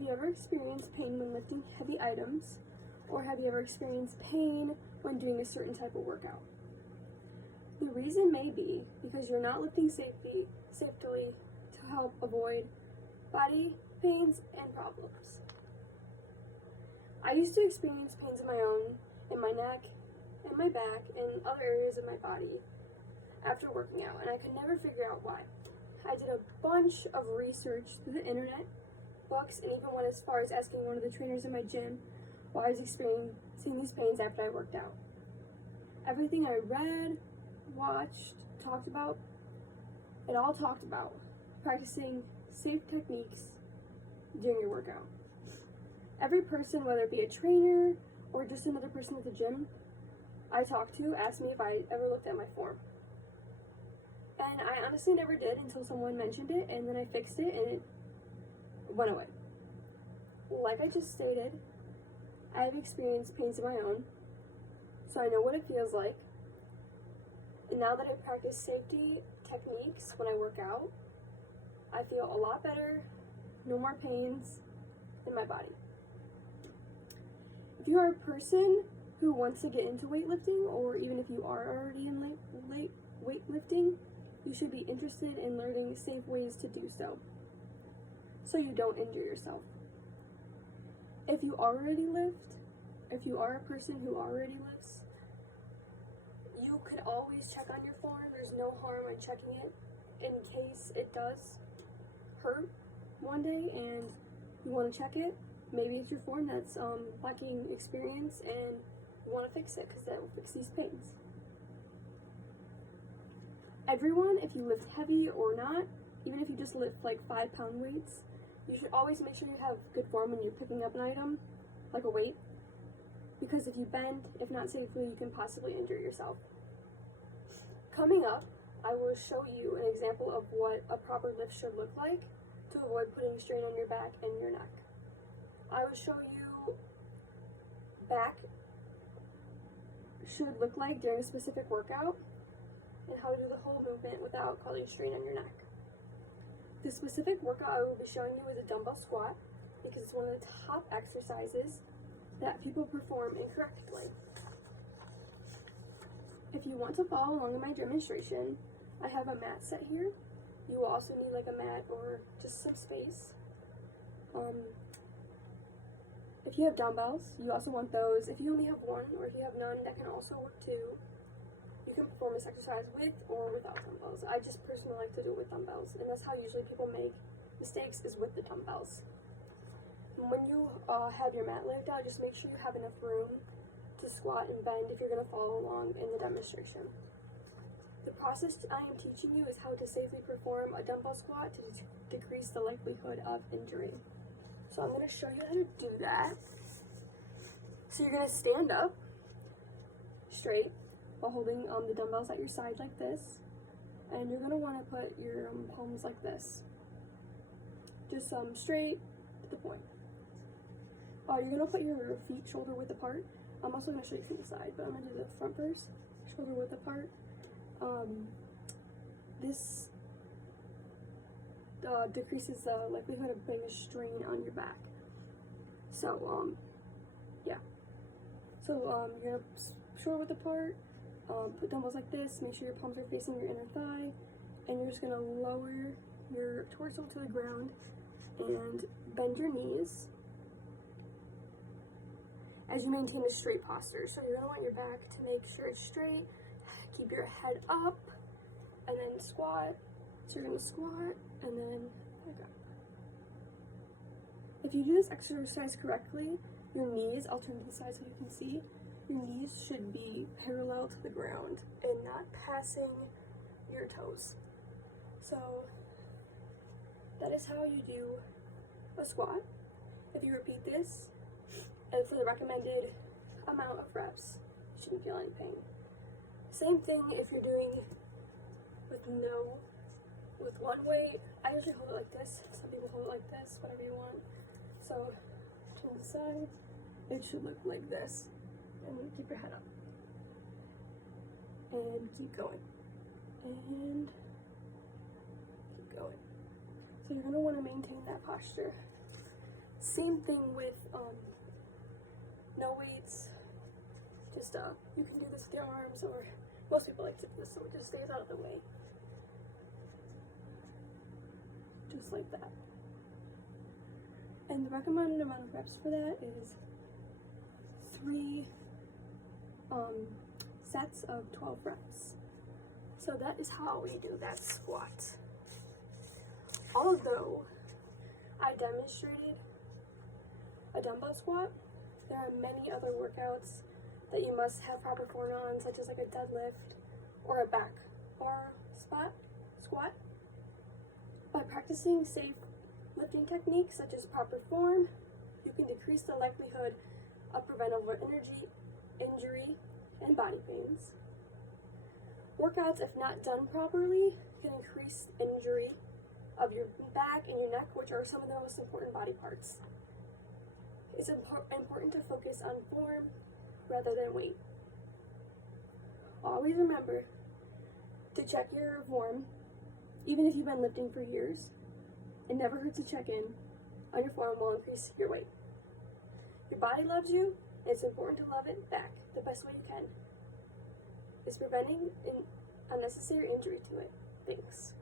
Have you ever experienced pain when lifting heavy items? Or have you ever experienced pain when doing a certain type of workout? The reason may be because you're not lifting safely to help avoid body pains and problems. I used to experience pains of my own in my neck, and my back, and other areas of my body after working out, and I could never figure out why. I did a bunch of research through the internet, books, and even went as far as asking one of the trainers in my gym why I was experiencing these pains after I worked out. Everything I read, watched, talked about, it all talked about practicing safe techniques during your workout. Every person, whether it be a trainer or just another person at the gym I talked to, asked me if I ever looked at my form. And I honestly never did until someone mentioned it, and then I fixed it and it went away. Like I just stated, I have experienced pains of my own, so I know what it feels like. And now that I practice safety techniques when I work out, I feel a lot better, no more pains in my body. If you are a person who wants to get into weightlifting, or even if you are already in late weightlifting, you should be interested in learning safe ways to do so you don't injure yourself. If you already lift, if you are a person who already lifts, you could always check on your form. There's no harm in checking it in case it does hurt one day and you want to check it. Maybe it's your form that's lacking experience and you want to fix it because that will fix these pains. Everyone, if you lift heavy or not, even if you just lift like 5-pound weights, you should always make sure you have good form when you're picking up an item, like a weight, because if you bend, if not safely, you can possibly injure yourself. Coming up, I will show you an example of what a proper lift should look like to avoid putting strain on your back and your neck. I will show you back should look like during a specific workout and how to do the whole movement without causing strain on your neck. The specific workout I will be showing you is a dumbbell squat because it's one of the top exercises that people perform incorrectly. If you want to follow along in my demonstration, I have a mat set here. You will also need like a mat or just some space. If you have dumbbells, you also want those. If you only have one or if you have none, that can also work too. You can perform this exercise with or without dumbbells. I just personally like to do it with dumbbells, and that's how usually people make mistakes, is with the dumbbells. And when you have your mat laid down, just make sure you have enough room to squat and bend if you're going to follow along in the demonstration. The process I am teaching you is how to safely perform a dumbbell squat to decrease the likelihood of injury. So I'm going to show you how to do that. So you're going to stand up straight while holding the dumbbells at your side like this. And you're going to want to put your palms like this. Just straight to the point. You're going to put your feet shoulder width apart. I'm also going to show you from the side, but I'm going to do the front first. Shoulder width apart. This decreases the likelihood of putting a strain on your back. So, yeah. So, you're going to shoulder width apart, put dumbbells like this, make sure your palms are facing your inner thigh, and you're just going to lower your torso to the ground and bend your knees as you maintain a straight posture. So you're going to want your back to make sure it's straight, keep your head up, and then squat. So you're going to squat, and then back up. If you do this exercise correctly, your knees, I'll turn to the side so you can see, your knees should be parallel to the ground and not passing your toes. So that is how you do a squat. If you repeat this, and for the recommended amount of reps, you shouldn't feel any pain. Same thing if you're doing with one weight. I usually hold it like this. Some people hold it like this, whatever you want. So to the side, it should look like this. And you keep your head up. And keep going. And keep going. So you're going to want to maintain that posture. Same thing with no weights. Just you can do this with your arms, or most people like to do this so it just stays out of the way. Just like that. And the recommended amount of reps for that is 3 sets of 12 reps. So that is how we do that squat. Although I demonstrated a dumbbell squat, there are many other workouts that you must have proper form on, such as like a deadlift or a back bar squat. By practicing safe lifting techniques such as proper form, you can decrease the likelihood of preventable injury, and body pains. Workouts, if not done properly, can increase injury of your back and your neck, which are some of the most important body parts. It's important to focus on form rather than weight. Always remember to check your form, even if you've been lifting for years. It never hurts to check in on your form will increase your weight. Your body loves you, and it's important to love it back the best way you can. It's preventing an unnecessary injury to it. Thanks.